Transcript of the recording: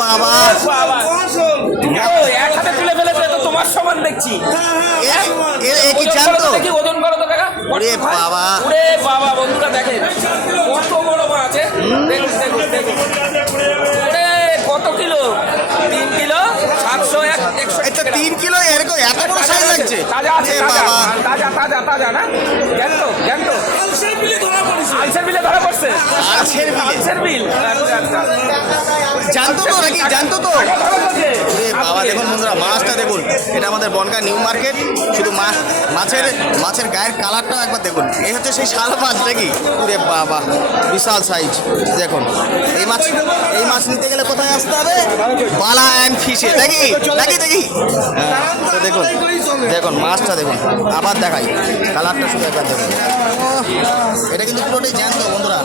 বাবা এক হাতে তুলে ফেলেছে তো তোমার সমান দেখছি। কি জানতো দেখি ওজন করো তো কাকা। ওরে বাবা ওরে বাবা বন্ধুরা দেখেন কত বড় মাছ আছে। দেখুন দেখুন দেখুন ওরে কত কিলো 3 কিলো 700 এটা 3 কিলো এরকম এত বড় সাইজ লাগছে। তাজা আছে বাবা তাজা তাজা তাজা না জ্যান্ত জ্যান্ত আলসের বিলে ধরা পড়ছে। আলসের বিল জানতো তো নাকি জানতো তো বাবা। দেখুন বন্ধুরা মাছটা দেখুন, এটা আমাদের বনগাঁ নিউ মার্কেট। শুধু মাছের গায়ের কালারটাও একবার দেখুন। এই হচ্ছে সেই শাল মাছ নাকি? ওরে বাবা বিশাল সাইজ। দেখুন এই মাছ নিতে গেলে কোথায় আসতে হবে? বালা অ্যান্ড ফিশে নাকি নাকি দেখি। তো দেখুন দেখুন মাছটা দেখুন, আবার দেখাই কালারটা শুধু একবার দেখুন। এটা কিন্তু পুরোটাই জ্যান্ত বন্ধুরা।